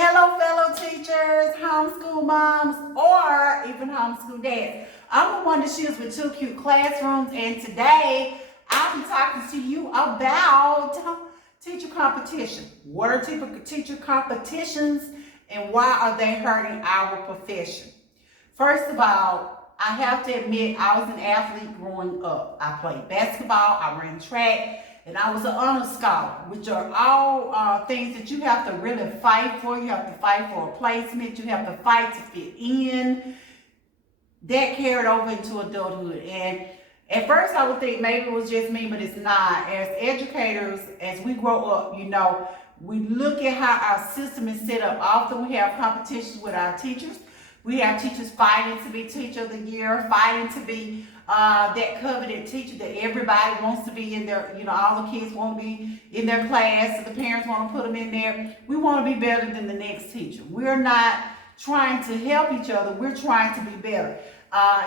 Hello, fellow teachers, homeschool moms, or even homeschool dads. I'm the one that shares with two cute classrooms, and today I'm talking to you about teacher competition. What are teacher competitions, and why are they hurting our profession? First of all, I have to admit I was an athlete growing up. I played basketball, I ran track, and I was an honor scholar, which are all things that you have to really fight for. You have to fight for a placement. You have to fight to fit in. That carried over into adulthood. And at first I would think maybe it was just me, but it's not. As educators, as we grow up, we look at how our system is set up. Often we have competitions with our teachers. We have teachers fighting to be Teacher of the Year, fighting to be that coveted teacher that everybody wants to be in their, all the kids want to be in their class, so the parents want to put them in there. We want to be better than the next teacher. We're not trying to help each other. We're trying to be better.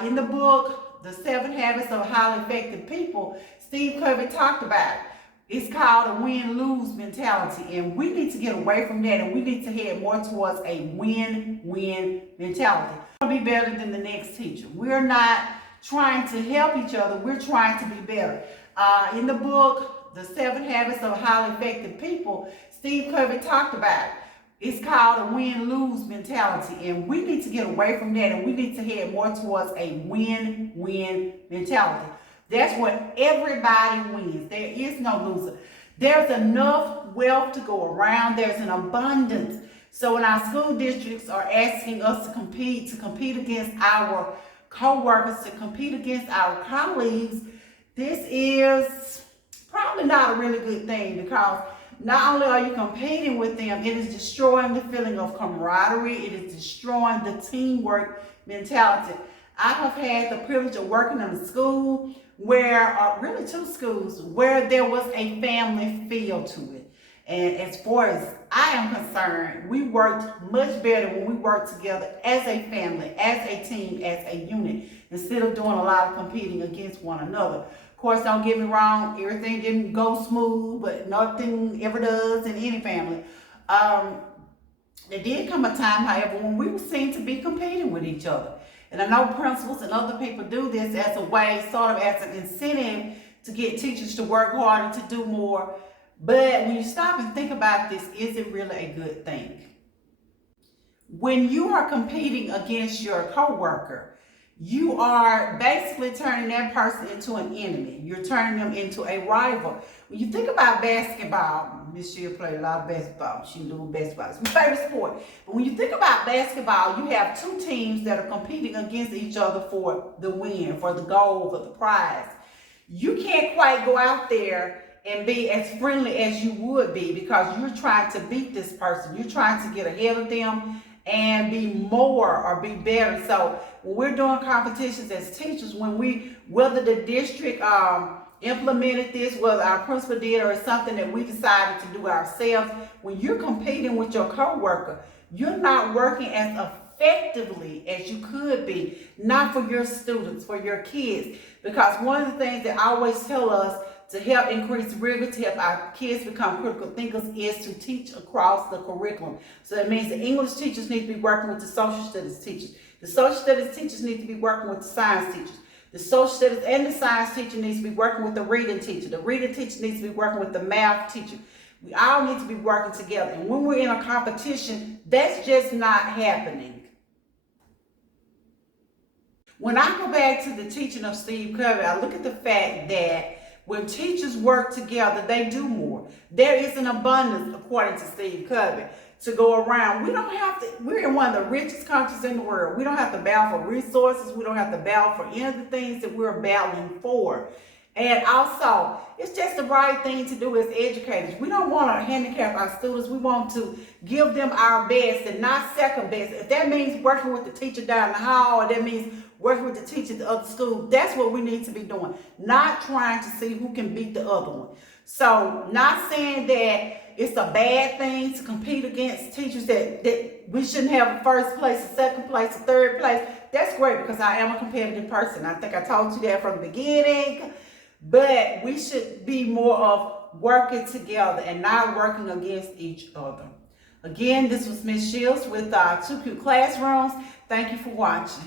In the book, The 7 Habits of Highly Effective People, Steve Covey talked about it. It's called a win-lose mentality, and we need to get away from that, and we need to head more towards a win-win mentality. We want to be better than the next teacher. We're not trying to help each other. We're trying to be better. In the book, The 7 Habits of Highly Effective People, Steve Covey talked about it. It's called a win-lose mentality, and we need to get away from that, and we need to head more towards a win-win mentality. That's what everybody wins. There is no loser. There's enough wealth to go around. There's an abundance. So when our school districts are asking us to compete against our co-workers, to compete against our colleagues, this is probably not a really good thing, because not only are you competing with them, it is destroying the feeling of camaraderie. It is destroying the teamwork mentality. I have had the privilege of working in a school where, really two schools, where there was a family feel to it. And as far as I am concerned, we worked much better when we worked together as a family, as a team, as a unit, instead of doing a lot of competing against one another. Of course, don't get me wrong, everything didn't go smooth, but nothing ever does in any family. There did come a time, however, when we seemed to be competing with each other. And I know principals and other people do this as a way, sort of as an incentive to get teachers to work harder, to do more. But when you stop and think about this, is it really a good thing? When you are competing against your coworker, you are basically turning that person into an enemy. You're turning them into a rival. When you think about basketball, Miss Sheila played a lot of basketball. She knew basketball. It's my favorite sport. But when you think about basketball, you have two teams that are competing against each other for the win, for the goal, for the prize. You can't quite go out there and be as friendly as you would be, because you're trying to beat this person. You're trying to get ahead of them and be more or be better. So when we're doing competitions as teachers, whether the district implemented this, whether our principal did, or it's something that we decided to do ourselves, when you're competing with your coworker, you're not working as effectively as you could be, not for your students, for your kids. Because one of the things that I always tell us to help increase rigor, to help our kids become critical thinkers, is to teach across the curriculum. So that means the English teachers need to be working with the social studies teachers. The social studies teachers need to be working with the science teachers. The social studies and the science teacher needs to be working with the reading teacher. The reading teacher needs to be working with the math teacher. We all need to be working together. And when we're in a competition, that's just not happening. When I go back to the teaching of Steve Covey, I look at the fact that when teachers work together, they do more. There is an abundance, according to Steve Covey, to go around. We're in one of the richest countries in the world. We don't have to battle for resources. We don't have to battle for any of the things that we're battling for. And also, it's just the right thing to do as educators. We don't want to handicap our students. We want to give them our best and not second best. If that means working with the teacher down the hall, or that means working with the teacher at the other school, that's what we need to be doing. Not trying to see who can beat the other one. So, not saying that it's a bad thing to compete against teachers, that we shouldn't have a first place, a second place, a third place. That's great, because I am a competitive person. I think I told you that from the beginning. But we should be more of working together and not working against each other. Again, this was Miss Shields with Two Cute Classrooms. Thank you for watching.